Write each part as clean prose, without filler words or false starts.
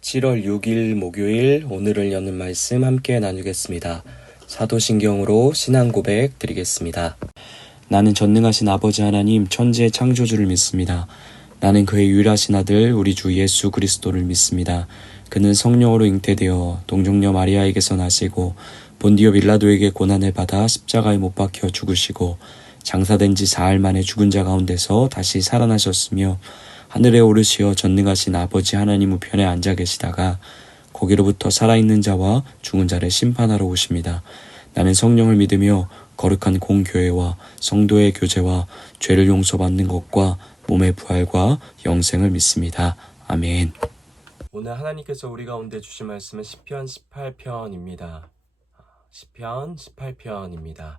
7월 6일 목요일 오늘을 여는 말씀 함께 나누겠습니다. 사도신경으로 신앙 고백 드리겠습니다. 나는 전능하신 아버지 하나님 천지의 창조주를 믿습니다. 나는 그의 유일하신 아들 우리 주 예수 그리스도를 믿습니다. 그는 성령으로 잉태되어 동정녀 마리아에게서 나시고 본디오 빌라도에게 고난을 받아 십자가에 못 박혀 죽으시고 장사된 지 사흘 만에 죽은 자 가운데서 다시 살아나셨으며 하늘에 오르시어 전능하신 아버지 하나님 우편에 앉아 계시다가 거기로부터 살아있는 자와 죽은 자를 심판하러 오십니다. 나는 성령을 믿으며 거룩한 공교회와 성도의 교제와 죄를 용서받는 것과 몸의 부활과 영생을 믿습니다. 아멘. 오늘 하나님께서 우리 가운데 주신 말씀은 시편 18편입니다. 시편 18편입니다.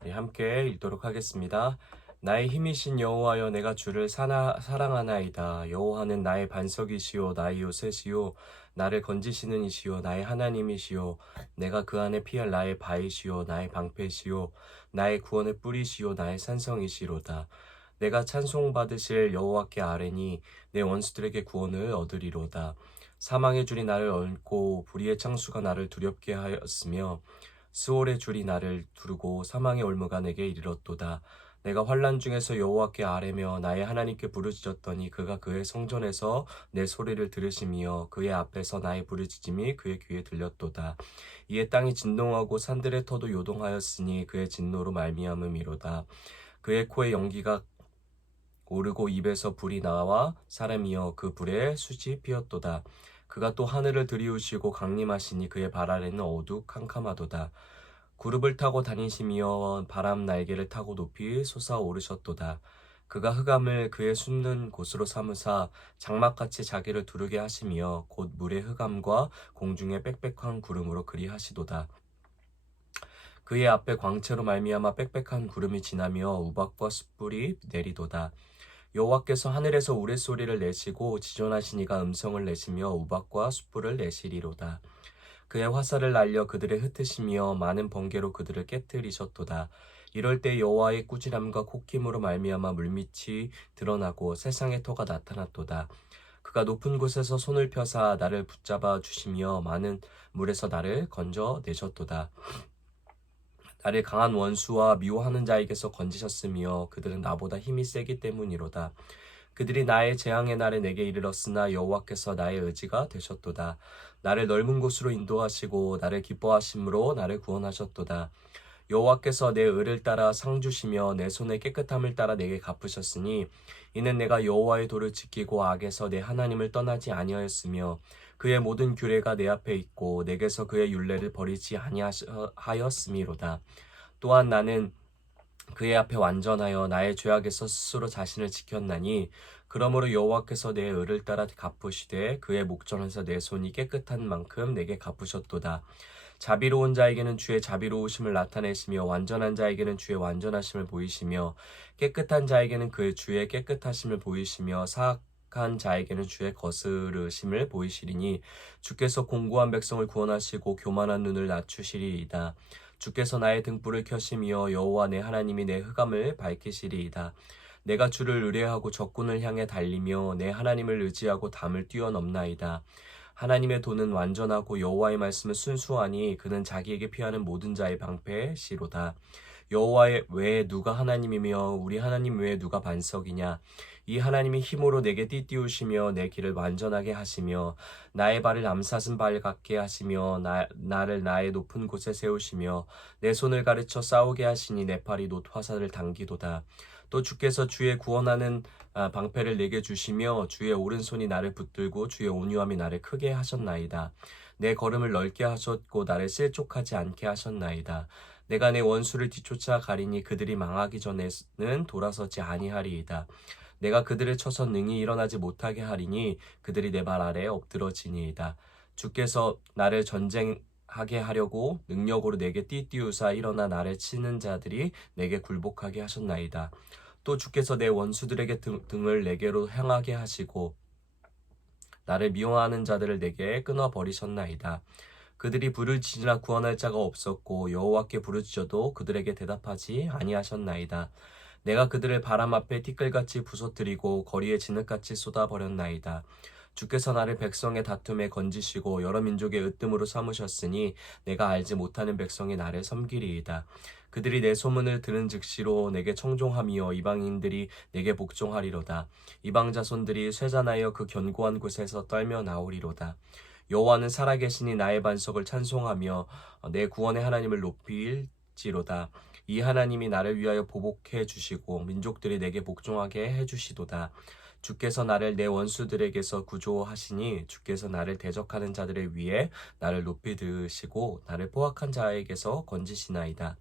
우리 함께 읽도록 하겠습니다. 나의 힘이신 여호와여, 내가 주를 사랑하나이다. 여호와는 나의 반석이시요 나의 요새시요 나를 건지시는 이시요 나의 하나님이시요 내가 그 안에 피할 나의 바위시요 나의 방패시요 나의 구원의 뿌리시요 나의 산성이시로다. 내가 찬송받으실 여호와께 아뢰니 내 원수들에게 구원을 얻으리로다. 사망의 줄이 나를 얽고 불의의 창수가 나를 두렵게 하였으며 스올의 줄이 나를 두르고 사망의 올무가 내게 이르렀도다. 내가 환난 중에서 여호와께 아뢰며 나의 하나님께 부르짖었더니 그가 그의 성전에서 내 소리를 들으시며 그의 앞에서 나의 부르짖음이 그의 귀에 들렸도다. 이에 땅이 진동하고 산들의 터도 요동하였으니 그의 진노로 말미암음이로다. 그의 코에 연기가 오르고 입에서 불이 나와 사람이여 그 불에 숯이 피었도다. 그가 또 하늘을 들이우시고 강림하시니 그의 발 아래는 어두캄캄하도다. 구름을 타고 다니시며 바람 날개를 타고 높이 솟아오르셨도다. 그가 흑암을 그의 숨는 곳으로 삼으사 장막같이 자기를 두르게 하시며 곧 물의 흑암과 공중의 빽빽한 구름으로 그리하시도다. 그의 앞에 광채로 말미암아 빽빽한 구름이 지나며 우박과 숯불이 내리도다. 여호와께서 하늘에서 우레소리를 내시고 지존하시니가 음성을 내시며 우박과 숯불을 내시리로다. 그의 화살을 날려 그들을 흩으시며 많은 번개로 그들을 깨뜨리셨도다. 이럴 때 여호와의 꾸지람과 콧김으로 말미암아 물밑이 드러나고 세상의 터가 나타났도다. 그가 높은 곳에서 손을 펴사 나를 붙잡아 주시며 많은 물에서 나를 건져내셨도다. 나를 강한 원수와 미워하는 자에게서 건지셨으며 그들은 나보다 힘이 세기 때문이로다. 그들이 나의 재앙의 날에 내게 이르렀으나 여호와께서 나의 의지가 되셨도다. 나를 넓은 곳으로 인도하시고 나를 기뻐하심으로 나를 구원하셨도다. 여호와께서 내 의를 따라 상 주시며 내 손의 깨끗함을 따라 내게 갚으셨으니 이는 내가 여호와의 도를 지키고 악에서 내 하나님을 떠나지 아니하였으며 그의 모든 규례가 내 앞에 있고 내게서 그의 율례를 버리지 아니하였음이로다. 또한 나는 그의 앞에 완전하여 나의 죄악에서 스스로 자신을 지켰나니 그러므로 여호와께서 내 의를 따라 갚으시되 그의 목전에서 내 손이 깨끗한 만큼 내게 갚으셨도다. 자비로운 자에게는 주의 자비로우심을 나타내시며 완전한 자에게는 주의 완전하심을 보이시며 깨끗한 자에게는 그의 주의 깨끗하심을 보이시며 사악한 자에게는 주의 거스르심을 보이시리니 주께서 공고한 백성을 구원하시고 교만한 눈을 낮추시리이다. 주께서 나의 등불을 켜시며 여호와 내 하나님이 내 흑암을 밝히시리이다. 내가 주를 의뢰하고 적군을 향해 달리며 내 하나님을 의지하고 담을 뛰어넘나이다. 하나님의 도는 완전하고 여호와의 말씀은 순수하니 그는 자기에게 피하는 모든 자의 방패시로다. 여호와의 외에 누가 하나님이며 우리 하나님 외에 누가 반석이냐. 이 하나님이 힘으로 내게 띠띠우시며 내 길을 완전하게 하시며 나의 발을 암사슴 발 같게 하시며 나를 나의 높은 곳에 세우시며 내 손을 가르쳐 싸우게 하시니 내 팔이 놋 화살을 당기도다. 또 주께서 주의 구원하는 방패를 내게 주시며 주의 오른손이 나를 붙들고 주의 온유함이 나를 크게 하셨나이다. 내 걸음을 넓게 하셨고 나를 실족하지 않게 하셨나이다. 내가 내 원수를 뒤쫓아 가리니 그들이 망하기 전에는 돌아서지 아니하리이다. 내가 그들을 쳐서 능히 일어나지 못하게 하리니 그들이 내 발 아래에 엎드러지니이다. 주께서 나를 전쟁하게 하려고 능력으로 내게 띠띠우사 일어나 나를 치는 자들이 내게 굴복하게 하셨나이다. 또 주께서 내 원수들에게 등을 내게로 향하게 하시고 나를 미워하는 자들을 내게 끊어버리셨나이다. 그들이 부르짖으나 구원할 자가 없었고 여호와께 부르짖어도 그들에게 대답하지 아니하셨나이다. 내가 그들을 바람 앞에 티끌같이 부서뜨리고 거리에 진흙같이 쏟아버렸나이다. 주께서 나를 백성의 다툼에 건지시고 여러 민족의 으뜸으로 삼으셨으니 내가 알지 못하는 백성이 나를 섬기리이다. 그들이 내 소문을 들은 즉시로 내게 청종하며 이방인들이 내게 복종하리로다. 이방 자손들이 쇠잔하여 그 견고한 곳에서 떨며 나오리로다. 여호와는 살아계시니 나의 반석을 찬송하며 내 구원의 하나님을 높일지로다. 이 하나님이 나를 위하여 보복해 주시고 민족들이 내게 복종하게 해 주시도다. 주께서 나를 내 원수들에게서 구조하시니 주께서 나를 대적하는 자들의 위에 나를 높이 드시고 나를 포악한 자에게서 건지시나이다.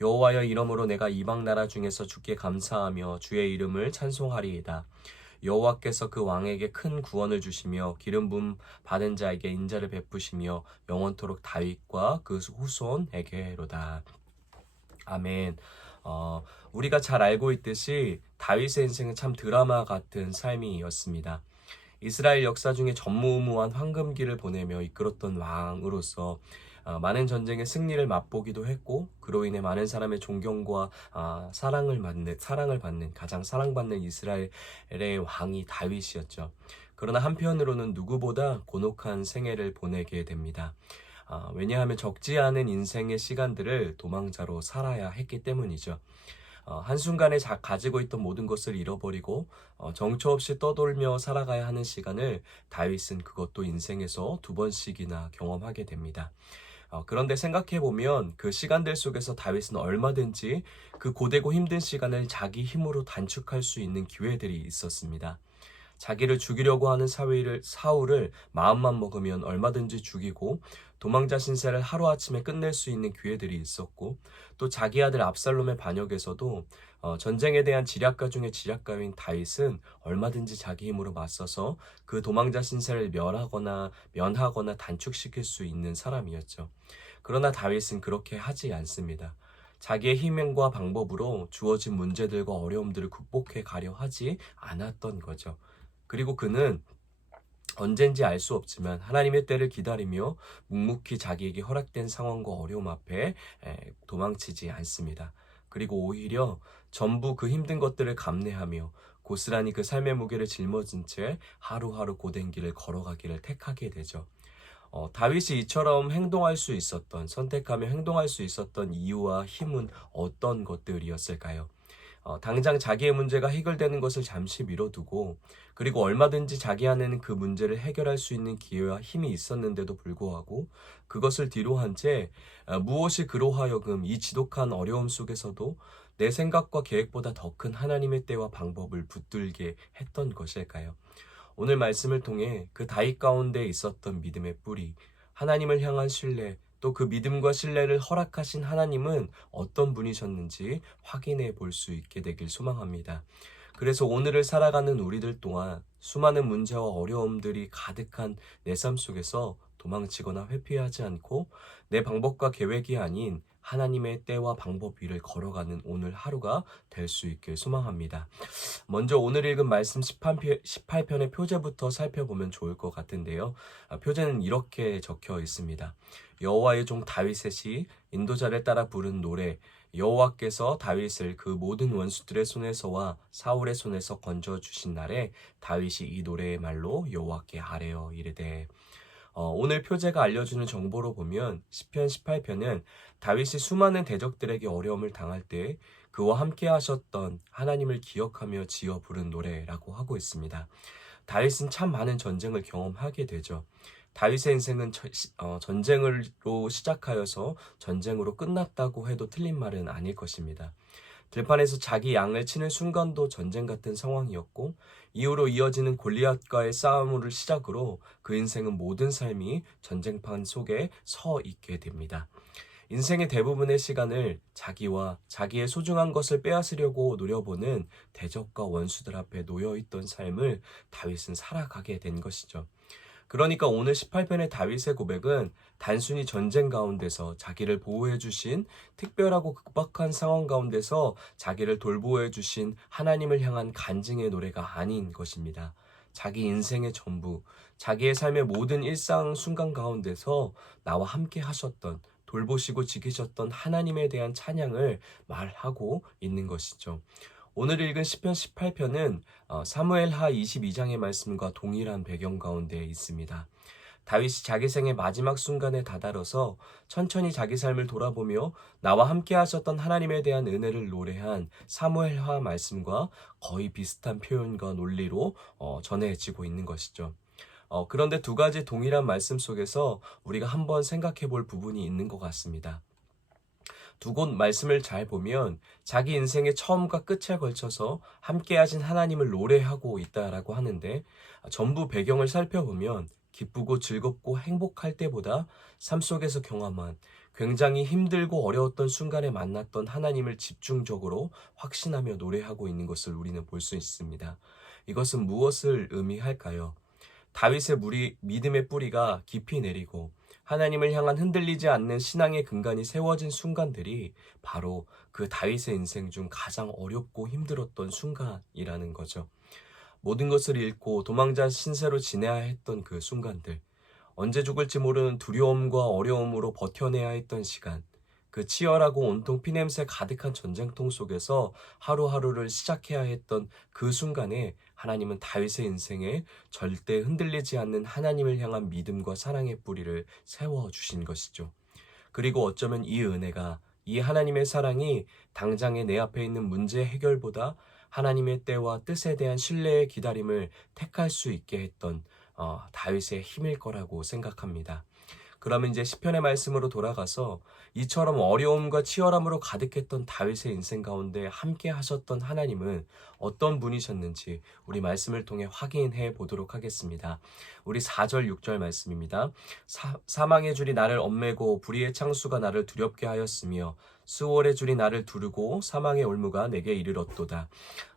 여호와여, 이러므로 내가 이방 나라 중에서 주께 감사하며 주의 이름을 찬송하리이다. 여호와께서 그 왕에게 큰 구원을 주시며 기름 부음 받은 자에게 인자를 베푸시며 영원토록 다윗과 그 후손에게로다. 아멘. 우리가 잘 알고 있듯이 다윗의 인생은 참 드라마 같은 삶이었습니다. 이스라엘 역사 중에 전무후무한 황금기를 보내며 이끌었던 왕으로서 많은 전쟁의 승리를 맛보기도 했고, 그로 인해 많은 사람의 존경과 사랑을 받는 가장 사랑받는 이스라엘의 왕이 다윗이었죠. 그러나 한편으로는 누구보다 곤혹한 생애를 보내게 됩니다. 왜냐하면 적지 않은 인생의 시간들을 도망자로 살아야 했기 때문이죠. 한순간에 가지고 있던 모든 것을 잃어버리고 정처 없이 떠돌며 살아가야 하는 시간을 다윗은 그것도 인생에서 2번씩이나 경험하게 됩니다. 그런데 생각해보면 그 시간들 속에서 다윗은 얼마든지 그 고되고 힘든 시간을 자기 힘으로 단축할 수 있는 기회들이 있었습니다. 자기를 죽이려고 하는 사울을 마음만 먹으면 얼마든지 죽이고 도망자 신세를 하루아침에 끝낼 수 있는 기회들이 있었고, 또 자기 아들 압살롬의 반역에서도 전쟁에 대한 지략가 중에 지략가인 다윗은 얼마든지 자기 힘으로 맞서서 그 도망자 신세를 면하거나 단축시킬 수 있는 사람이었죠. 그러나 다윗은 그렇게 하지 않습니다. 자기의 힘과 방법으로 주어진 문제들과 어려움들을 극복해 가려 하지 않았던 거죠. 그리고 그는 언젠지 알 수 없지만 하나님의 때를 기다리며 묵묵히 자기에게 허락된 상황과 어려움 앞에 도망치지 않습니다. 그리고 오히려 전부 그 힘든 것들을 감내하며 고스란히 그 삶의 무게를 짊어진 채 하루하루 고된 길을 걸어가기를 택하게 되죠. 다윗이 이처럼 선택하며 행동할 수 있었던 이유와 힘은 어떤 것들이었을까요? 당장 자기의 문제가 해결되는 것을 잠시 미뤄두고, 그리고 얼마든지 자기 안에는 그 문제를 해결할 수 있는 기회와 힘이 있었는데도 불구하고 그것을 뒤로한 채 무엇이 그로 하여금 이 지독한 어려움 속에서도 내 생각과 계획보다 더 큰 하나님의 때와 방법을 붙들게 했던 것일까요? 오늘 말씀을 통해 그 다윗 가운데 있었던 믿음의 뿌리, 하나님을 향한 신뢰, 또 그 믿음과 신뢰를 허락하신 하나님은 어떤 분이셨는지 확인해 볼 수 있게 되길 소망합니다. 그래서 오늘을 살아가는 우리들 또한 수많은 문제와 어려움들이 가득한 내 삶 속에서 도망치거나 회피하지 않고 내 방법과 계획이 아닌 하나님의 때와 방법 위를 걸어가는 오늘 하루가 될 수 있길 소망합니다. 먼저 오늘 읽은 말씀 18편의 표제부터 살펴보면 좋을 것 같은데요. 표제는 이렇게 적혀 있습니다. 여호와의 종 다윗의 시, 인도자를 따라 부른 노래. 여호와께서 다윗을 그 모든 원수들의 손에서와 사울의 손에서 건져주신 날에 다윗이 이 노래의 말로 여호와께 아뢰어 이르되. 오늘 표제가 알려주는 정보로 보면 시편 18편은 다윗이 수많은 대적들에게 어려움을 당할 때 그와 함께 하셨던 하나님을 기억하며 지어 부른 노래라고 하고 있습니다. 다윗은 참 많은 전쟁을 경험하게 되죠. 다윗의 인생은 전쟁으로 시작하여서 전쟁으로 끝났다고 해도 틀린 말은 아닐 것입니다. 들판에서 자기 양을 치는 순간도 전쟁 같은 상황이었고, 이후로 이어지는 골리앗과의 싸움을 시작으로 그 인생은 모든 삶이 전쟁판 속에 서 있게 됩니다. 인생의 대부분의 시간을 자기와 자기의 소중한 것을 빼앗으려고 노려보는 대적과 원수들 앞에 놓여있던 삶을 다윗은 살아가게 된 것이죠. 그러니까 오늘 18편의 다윗의 고백은 단순히 전쟁 가운데서 자기를 보호해 주신, 특별하고 극박한 상황 가운데서 자기를 돌보해 주신 하나님을 향한 간증의 노래가 아닌 것입니다. 자기 인생의 전부, 자기의 삶의 모든 일상 순간 가운데서 나와 함께 하셨던, 돌보시고 지키셨던 하나님에 대한 찬양을 말하고 있는 것이죠. 오늘 읽은 시편 18편은 사무엘하 22장의 말씀과 동일한 배경 가운데 있습니다. 다윗이 자기 생의 마지막 순간에 다다라서 천천히 자기 삶을 돌아보며 나와 함께 하셨던 하나님에 대한 은혜를 노래한 사무엘하 말씀과 거의 비슷한 표현과 논리로 전해지고 있는 것이죠. 그런데 두 가지 동일한 말씀 속에서 우리가 한번 생각해 볼 부분이 있는 것 같습니다. 두 곳 말씀을 잘 보면 자기 인생의 처음과 끝에 걸쳐서 함께 하신 하나님을 노래하고 있다라고 하는데, 전부 배경을 살펴보면 기쁘고 즐겁고 행복할 때보다 삶 속에서 경험한 굉장히 힘들고 어려웠던 순간에 만났던 하나님을 집중적으로 확신하며 노래하고 있는 것을 우리는 볼 수 있습니다. 이것은 무엇을 의미할까요? 다윗의 믿음의 뿌리가 깊이 내리고 하나님을 향한 흔들리지 않는 신앙의 근간이 세워진 순간들이 바로 그 다윗의 인생 중 가장 어렵고 힘들었던 순간이라는 거죠. 모든 것을 잃고 도망자 신세로 지내야 했던 그 순간들, 언제 죽을지 모르는 두려움과 어려움으로 버텨내야 했던 시간, 그 치열하고 온통 피냄새 가득한 전쟁통 속에서 하루하루를 시작해야 했던 그 순간에 하나님은 다윗의 인생에 절대 흔들리지 않는 하나님을 향한 믿음과 사랑의 뿌리를 세워주신 것이죠. 그리고 어쩌면 이 은혜가, 이 하나님의 사랑이 당장의 내 앞에 있는 문제 해결보다 하나님의 때와 뜻에 대한 신뢰의 기다림을 택할 수 있게 했던 다윗의 힘일 거라고 생각합니다. 그러면 이제 시편의 말씀으로 돌아가서 이처럼 어려움과 치열함으로 가득했던 다윗의 인생 가운데 함께 하셨던 하나님은 어떤 분이셨는지 우리 말씀을 통해 확인해 보도록 하겠습니다. 우리 4절 6절 말씀입니다. 사망의 줄이 나를 얽매고 불의의 창수가 나를 두렵게 하였으며 수월의 줄이 나를 두르고 사망의 올무가 내게 이르렀도다.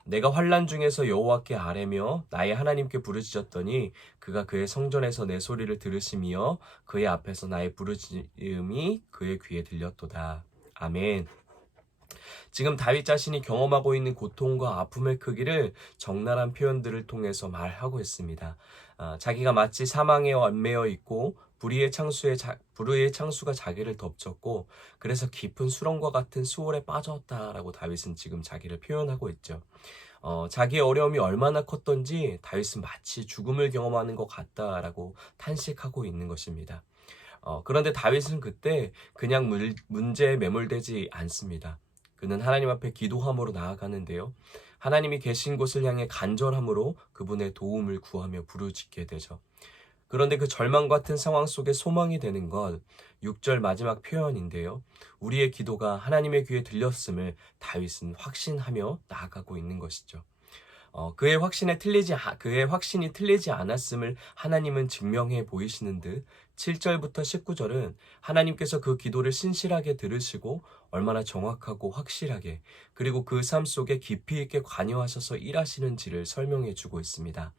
내가 환난 중에서 여호와께 아뢰며 나의 하나님께 부르짖었더니 그가 그의 성전에서 내 소리를 들으시며 그의 앞에서 나의 부르짖음이 그의 귀에 들렸도다. 아멘. 지금 다윗 자신이 경험하고 있는 고통과 아픔의 크기를 적나라한 표현들을 통해서 말하고 있습니다. 자기가 마치 사망에 얽매여 있고 불의의 창수가 자기를 덮쳤고 그래서 깊은 수렁과 같은 수월에 빠졌다라고 다윗은 지금 자기를 표현하고 있죠. 자기의 어려움이 얼마나 컸던지 다윗은 마치 죽음을 경험하는 것 같다라고 탄식하고 있는 것입니다. 그런데 다윗은 그때 그냥 문제에 매몰되지 않습니다. 그는 하나님 앞에 기도함으로 나아가는데요. 하나님이 계신 곳을 향해 간절함으로 그분의 도움을 구하며 부르짖게 되죠. 그런데 그 절망 같은 상황 속에 소망이 되는 건 6절 마지막 표현인데요. 우리의 기도가 하나님의 귀에 들렸음을 다윗은 확신하며 나아가고 있는 것이죠. 그의 확신이 틀리지 않았음을 하나님은 증명해 보이시는 듯 7절부터 19절은 하나님께서 그 기도를 신실하게 들으시고 얼마나 정확하고 확실하게 그리고 그 삶 속에 깊이 있게 관여하셔서 일하시는지를 설명해 주고 있습니다.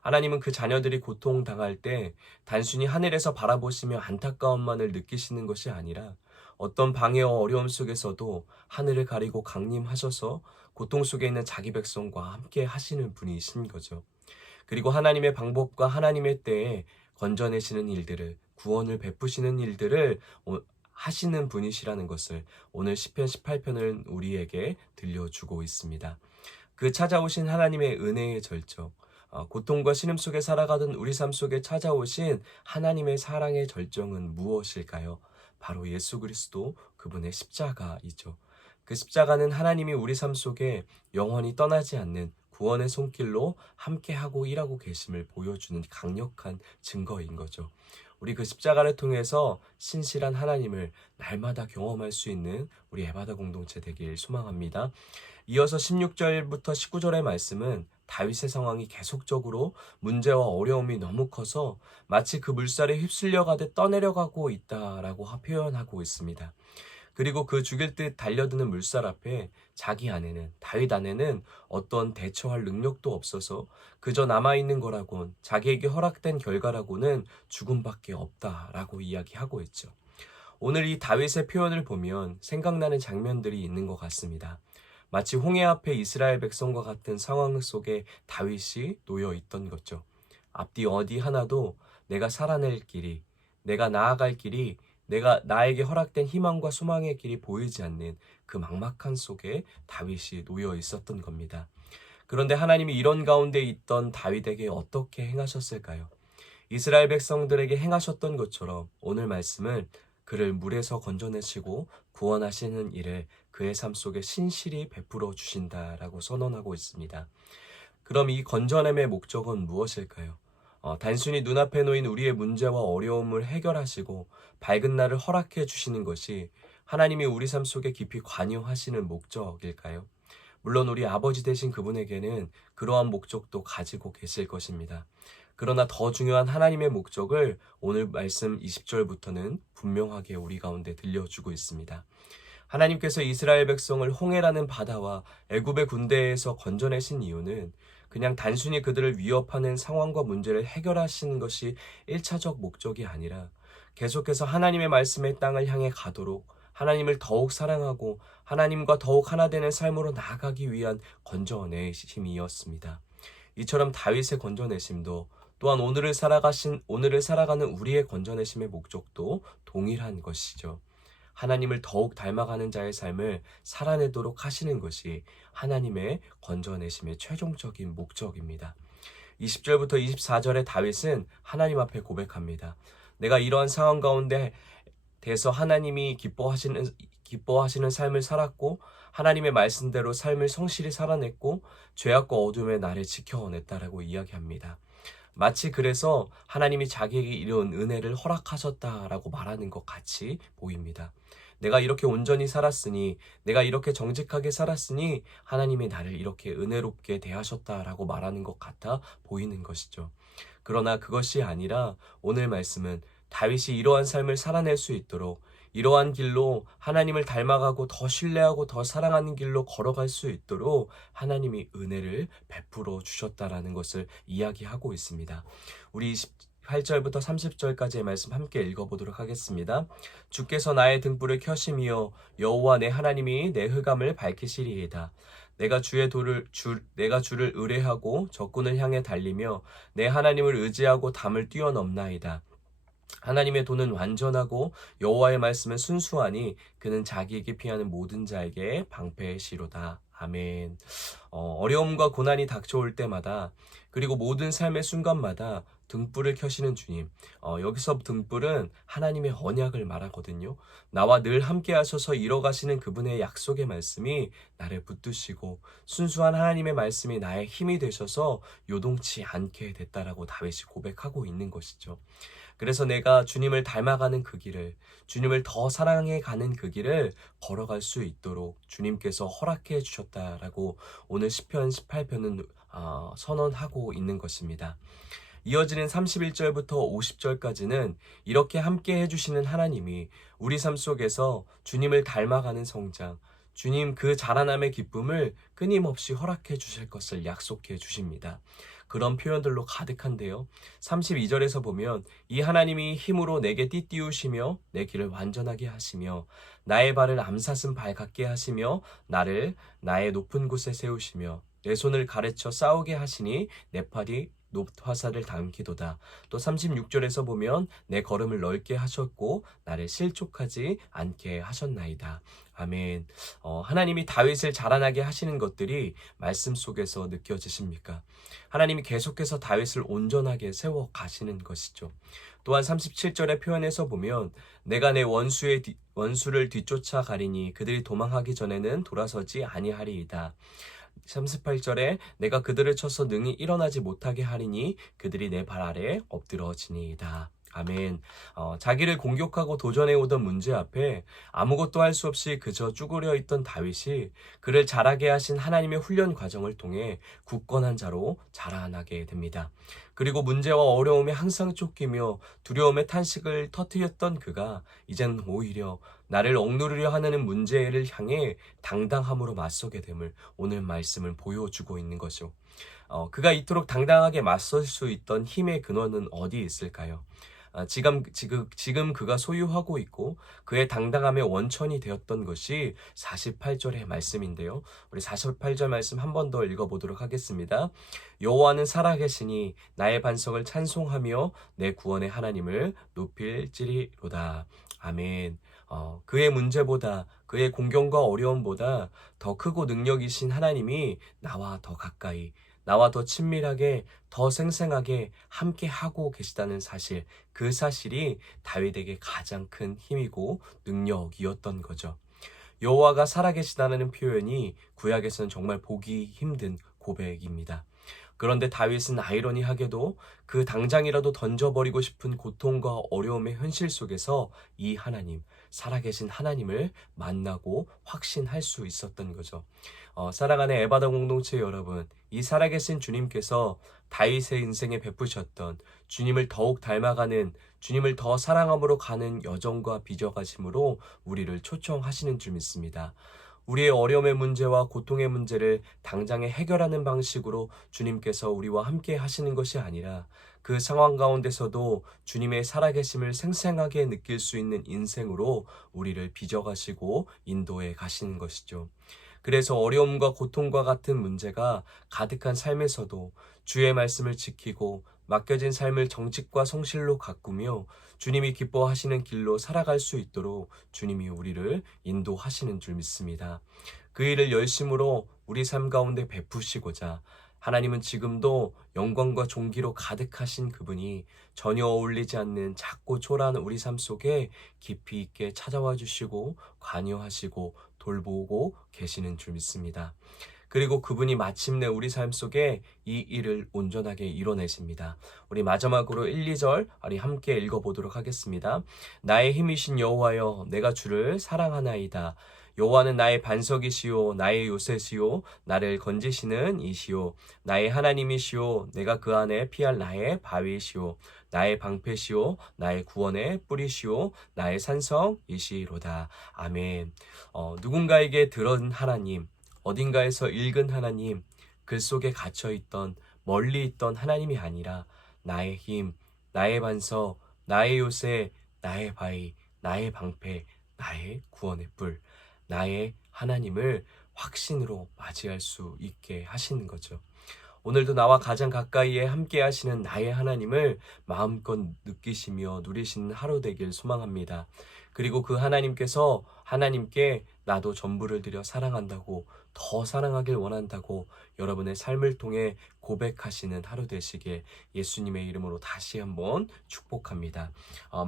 하나님은 그 자녀들이 고통당할 때 단순히 하늘에서 바라보시며 안타까움만을 느끼시는 것이 아니라 어떤 방해와 어려움 속에서도 하늘을 가리고 강림하셔서 고통 속에 있는 자기 백성과 함께 하시는 분이신 거죠. 그리고 하나님의 방법과 하나님의 때에 건져내시는 일들을, 구원을 베푸시는 일들을 하시는 분이시라는 것을 오늘 시편 18편은 우리에게 들려주고 있습니다. 그 찾아오신 하나님의 은혜의 절정, 고통과 신음 속에 살아가던 우리 삶 속에 찾아오신 하나님의 사랑의 절정은 무엇일까요? 바로 예수 그리스도 그분의 십자가이죠. 그 십자가는 하나님이 우리 삶 속에 영원히 떠나지 않는 구원의 손길로 함께하고 일하고 계심을 보여주는 강력한 증거인 거죠. 우리 그 십자가를 통해서 신실한 하나님을 날마다 경험할 수 있는 우리 에바다 공동체 되길 소망합니다. 이어서 16절부터 19절의 말씀은 다윗의 상황이 계속적으로 문제와 어려움이 너무 커서 마치 그 물살에 휩쓸려 가듯 떠내려가고 있다라고 표현하고 있습니다. 그리고 그 죽일 듯 달려드는 물살 앞에 다윗 안에는 어떤 대처할 능력도 없어서 그저 남아있는 거라곤, 자기에게 허락된 결과라고는 죽음밖에 없다라고 이야기하고 있죠. 오늘 이 다윗의 표현을 보면 생각나는 장면들이 있는 것 같습니다. 마치 홍해 앞에 이스라엘 백성과 같은 상황 속에 다윗이 놓여 있던 거죠. 앞뒤 어디 하나도 내가 살아낼 길이, 내가 나아갈 길이 나에게 허락된 희망과 소망의 길이 보이지 않는 그 막막한 속에 다윗이 놓여 있었던 겁니다. 그런데 하나님이 이런 가운데 있던 다윗에게 어떻게 행하셨을까요? 이스라엘 백성들에게 행하셨던 것처럼 오늘 말씀은 그를 물에서 건져내시고 구원하시는 일을 그의 삶 속에 신실히 베풀어 주신다라고 선언하고 있습니다. 그럼 이 건져냄의 목적은 무엇일까요? 단순히 눈앞에 놓인 우리의 문제와 어려움을 해결하시고 밝은 날을 허락해 주시는 것이 하나님이 우리 삶 속에 깊이 관여하시는 목적일까요? 물론 우리 아버지 되신 그분에게는 그러한 목적도 가지고 계실 것입니다. 그러나 더 중요한 하나님의 목적을 오늘 말씀 20절부터는 분명하게 우리 가운데 들려주고 있습니다. 하나님께서 이스라엘 백성을 홍해라는 바다와 애굽의 군대에서 건져내신 이유는 그냥 단순히 그들을 위협하는 상황과 문제를 해결하시는 것이 1차적 목적이 아니라 계속해서 하나님의 말씀의 땅을 향해 가도록 하나님을 더욱 사랑하고 하나님과 더욱 하나 되는 삶으로 나아가기 위한 건져내심이었습니다. 이처럼 다윗의 건져내심도 또한 오늘을 살아가는 우리의 건져내심의 목적도 동일한 것이죠. 하나님을 더욱 닮아가는 자의 삶을 살아내도록 하시는 것이 하나님의 건져내심의 최종적인 목적입니다. 20절부터 24절의 다윗은 하나님 앞에 고백합니다. 내가 이러한 상황 가운데 대해서 하나님이 기뻐하시는 삶을 살았고 하나님의 말씀대로 삶을 성실히 살아냈고 죄악과 어둠의 나를 지켜냈다라고 이야기합니다. 마치 그래서 하나님이 자기에게 이런 은혜를 허락하셨다라고 말하는 것 같이 보입니다. 내가 이렇게 온전히 살았으니, 내가 이렇게 정직하게 살았으니 하나님이 나를 이렇게 은혜롭게 대하셨다라고 말하는 것 같아 보이는 것이죠. 그러나 그것이 아니라 오늘 말씀은 다윗이 이러한 삶을 살아낼 수 있도록 이러한 길로 하나님을 닮아가고 더 신뢰하고 더 사랑하는 길로 걸어갈 수 있도록 하나님이 은혜를 베풀어 주셨다라는 것을 이야기하고 있습니다. 우리 28절부터 30절까지의 말씀 함께 읽어보도록 하겠습니다. 주께서 나의 등불을 켜심이여 여호와 내 하나님이 내 흑암을 밝히시리이다. 내가 주를 의뢰하고 적군을 향해 달리며 내 하나님을 의지하고 담을 뛰어넘나이다. 하나님의 도는 완전하고 여호와의 말씀은 순수하니 그는 자기에게 피하는 모든 자에게 방패시로다. 아멘. 어려움과 고난이 닥쳐올 때마다 그리고 모든 삶의 순간마다 등불을 켜시는 주님. 여기서 등불은 하나님의 언약을 말하거든요. 나와 늘 함께 하셔서 이뤄가시는 그분의 약속의 말씀이 나를 붙드시고 순수한 하나님의 말씀이 나의 힘이 되셔서 요동치 않게 됐다라고 다윗이 고백하고 있는 것이죠. 그래서 내가 주님을 닮아가는 그 길을, 주님을 더 사랑해 가는 그 길을 걸어갈 수 있도록 주님께서 허락해 주셨다라고 오늘 시편 18편은 선언하고 있는 것입니다. 이어지는 31절부터 50절까지는 이렇게 함께 해주시는 하나님이 우리 삶 속에서 주님을 닮아가는 성장, 주님 그 자라남의 기쁨을 끊임없이 허락해 주실 것을 약속해 주십니다. 그런 표현들로 가득한데요. 32절에서 보면 이 하나님이 힘으로 내게 띠띠우시며 내 길을 완전하게 하시며 나의 발을 암사슴 발 같게 하시며 나를 나의 높은 곳에 세우시며 내 손을 가르쳐 싸우게 하시니 내 팔이 화살을 담기도다. 또 36절에서 보면 내 걸음을 넓게 하셨고 나를 실족하지 않게 하셨나이다. 아멘. 하나님이 다윗을 자라나게 하시는 것들이 말씀 속에서 느껴지십니까? 하나님이 계속해서 다윗을 온전하게 세워 가시는 것이죠. 또한 37절의 표현에서 보면 내가 내 원수를 뒤쫓아 가리니 그들이 도망하기 전에는 돌아서지 아니하리이다. 38절에 내가 그들을 쳐서 능히 일어나지 못하게 하리니 그들이 내 발 아래 엎드러지니이다. 아멘. 자기를 공격하고 도전해오던 문제 앞에 아무것도 할 수 없이 그저 쭈그려 있던 다윗이 그를 자라게 하신 하나님의 훈련 과정을 통해 굳건한 자로 자라나게 됩니다. 그리고 문제와 어려움에 항상 쫓기며 두려움의 탄식을 터뜨렸던 그가 이젠 오히려 나를 억누르려 하는 문제를 향해 당당함으로 맞서게 됨을 오늘 말씀을 보여주고 있는 거죠. 그가 이토록 당당하게 맞설 수 있던 힘의 근원은 어디에 있을까요? 지금 그가 소유하고 있고 그의 당당함의 원천이 되었던 것이 48절의 말씀인데요. 우리 48절 말씀 한 번 더 읽어보도록 하겠습니다. 여호와는 살아계시니 나의 반석을 찬송하며 내 구원의 하나님을 높일지리로다. 아멘. 그의 문제보다 그의 공경과 어려움보다 더 크고 능력이신 하나님이 나와 더 가까이 나와 더 친밀하게 더 생생하게 함께 하고 계시다는 사실, 그 사실이 다윗에게 가장 큰 힘이고 능력이었던 거죠. 여호와가 살아계시다는 표현이 구약에서는 정말 보기 힘든 고백입니다. 그런데 다윗은 아이러니하게도 그 당장이라도 던져버리고 싶은 고통과 어려움의 현실 속에서 이 하나님, 살아계신 하나님을 만나고 확신할 수 있었던 거죠. 사랑하는 에바다 공동체 여러분, 이 살아계신 주님께서 다윗의 인생에 베푸셨던 주님을 더욱 닮아가는, 주님을 더 사랑함으로 가는 여정과 빚어가심으로 우리를 초청하시는 줄 믿습니다. 우리의 어려움의 문제와 고통의 문제를 당장에 해결하는 방식으로 주님께서 우리와 함께 하시는 것이 아니라 그 상황 가운데서도 주님의 살아계심을 생생하게 느낄 수 있는 인생으로 우리를 빚어가시고 인도해 가시는 것이죠. 그래서 어려움과 고통과 같은 문제가 가득한 삶에서도 주의 말씀을 지키고 맡겨진 삶을 정직과 성실로 가꾸며 주님이 기뻐하시는 길로 살아갈 수 있도록 주님이 우리를 인도하시는 줄 믿습니다. 그 일을 열심으로 우리 삶 가운데 베푸시고자 하나님은 지금도 영광과 존귀로 가득하신 그분이 전혀 어울리지 않는 작고 초라한 우리 삶 속에 깊이 있게 찾아와 주시고 관여하시고 돌보고 계시는 줄 믿습니다. 그리고 그분이 마침내 우리 삶 속에 이 일을 온전하게 이뤄내십니다. 우리 마지막으로 1, 2절 우리 함께 읽어보도록 하겠습니다. 나의 힘이신 여호와여, 내가 주를 사랑하나이다. 여호와는 나의 반석이시요 나의 요새시요 나를 건지시는 이시요 나의 하나님이시요 내가 그 안에 피할 나의 바위시요 나의 방패시요 나의 구원의 뿌리시요 나의 산성이시로다. 아멘. 누군가에게 들은 하나님, 어딘가에서 읽은 하나님, 글 속에 갇혀있던 멀리 있던 하나님이 아니라 나의 힘, 나의 반석, 나의 요새, 나의 바위, 나의 방패, 나의 구원의 뿔, 나의 하나님을 확신으로 맞이할 수 있게 하시는 거죠. 오늘도 나와 가장 가까이에 함께 하시는 나의 하나님을 마음껏 느끼시며 누리시는 하루 되길 소망합니다. 그리고 그 하나님께 나도 전부를 들여 사랑한다고, 더 사랑하길 원한다고 여러분의 삶을 통해 고백하시는 하루 되시길 예수님의 이름으로 다시 한번 축복합니다.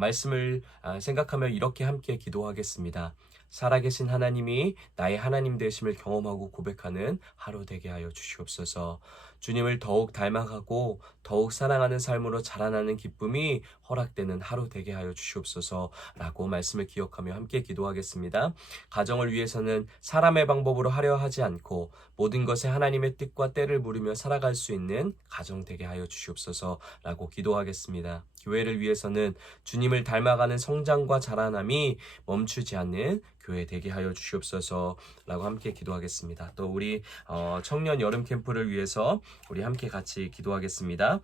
말씀을 생각하며 이렇게 함께 기도하겠습니다. 살아계신 하나님이 나의 하나님 되심을 경험하고 고백하는 하루 되게 하여 주시옵소서. 주님을 더욱 닮아가고 더욱 사랑하는 삶으로 자라나는 기쁨이 허락되는 하루 되게 하여 주시옵소서라고 말씀을 기억하며 함께 기도하겠습니다. 가정을 위해서는 사람의 방법으로 하려 하지 않고 모든 것에 하나님의 뜻과 때를 물으며 살아갈 수 있는 가정 되게 하여 주시옵소서라고 기도하겠습니다. 교회를 위해서는 주님을 닮아가는 성장과 자라남이 멈추지 않는 교회 되게 하여 주시옵소서라고 함께 기도하겠습니다. 또 우리 청년 여름 캠프를 위해서 우리 함께 같이 기도하겠습니다.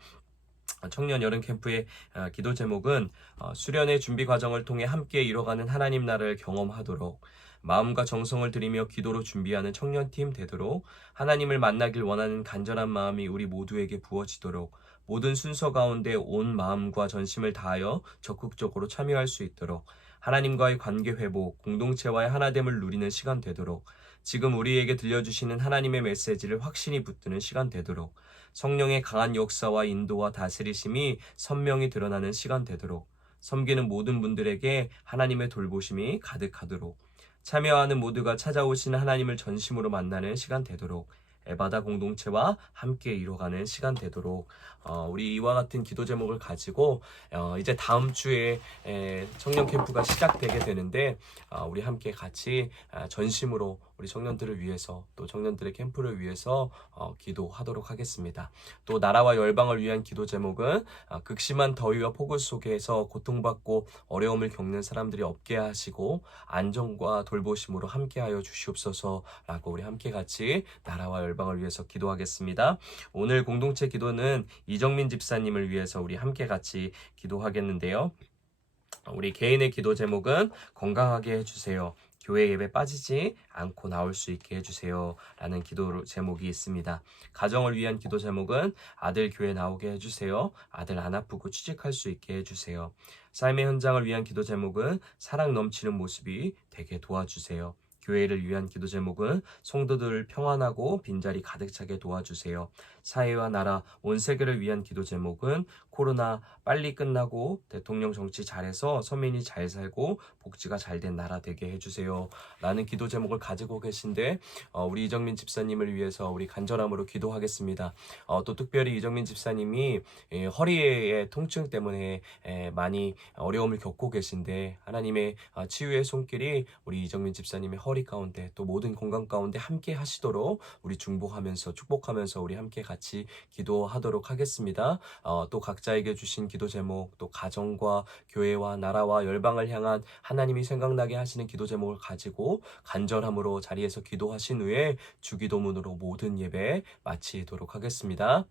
청년 여름 캠프의 기도 제목은 수련의 준비 과정을 통해 함께 이뤄가는 하나님 나라를 경험하도록, 마음과 정성을 들이며 기도로 준비하는 청년팀 되도록, 하나님을 만나길 원하는 간절한 마음이 우리 모두에게 부어지도록, 모든 순서 가운데 온 마음과 전심을 다하여 적극적으로 참여할 수 있도록, 하나님과의 관계 회복, 공동체와의 하나됨을 누리는 시간 되도록, 지금 우리에게 들려주시는 하나님의 메시지를 확신이 붙드는 시간 되도록, 성령의 강한 역사와 인도와 다스리심이 선명히 드러나는 시간 되도록, 섬기는 모든 분들에게 하나님의 돌보심이 가득하도록, 참여하는 모두가 찾아오시는 하나님을 전심으로 만나는 시간 되도록, 에바다 공동체와 함께 이뤄가는 시간 되도록 우리 이와 같은 기도 제목을 가지고 이제 다음 주에 청년 캠프가 시작되게 되는데 우리 함께 같이 전심으로 우리 청년들을 위해서, 또 청년들의 캠프를 위해서 기도하도록 하겠습니다. 또 나라와 열방을 위한 기도 제목은 극심한 더위와 폭우 속에서 고통받고 어려움을 겪는 사람들이 없게 하시고 안정과 돌보심으로 함께하여 주시옵소서라고 우리 함께 같이 나라와 열방을 위해서 기도하겠습니다. 오늘 공동체 기도는 이정민 집사님을 위해서 우리 함께 같이 기도하겠는데요. 우리 개인의 기도 제목은 건강하게 해주세요. 교회 예배 빠지지 않고 나올 수 있게 해주세요. 라는 기도 제목이 있습니다. 가정을 위한 기도 제목은 아들 교회 나오게 해주세요. 아들 안 아프고 취직할 수 있게 해주세요. 삶의 현장을 위한 기도 제목은 사랑 넘치는 모습이 되게 도와주세요. 교회를 위한 기도 제목은 성도들 평안하고 빈자리 가득 차게 도와주세요. 사회와 나라, 온 세계를 위한 기도 제목은 코로나 빨리 끝나고 대통령 정치 잘해서 서민이 잘 살고 복지가 잘 된 나라 되게 해주세요. 라는 기도 제목을 가지고 계신데 우리 이정민 집사님을 위해서 우리 간절함으로 기도하겠습니다. 또 특별히 이정민 집사님이 허리의 통증 때문에 많이 어려움을 겪고 계신데 하나님의 치유의 손길이 우리 이정민 집사님의 허리 가운데 또 모든 건강 가운데 함께 하시도록 우리 중보하면서 축복하면서 우리 함께 같이 기도하도록 하겠습니다. 또 각자에게 주신 기도 제목, 또 가정과 교회와 나라와 열방을 향한 하나님이 생각나게 하시는 기도 제목을 가지고 간절함으로 자리에서 기도하신 후에 주기도문으로 모든 예배 마치도록 하겠습니다.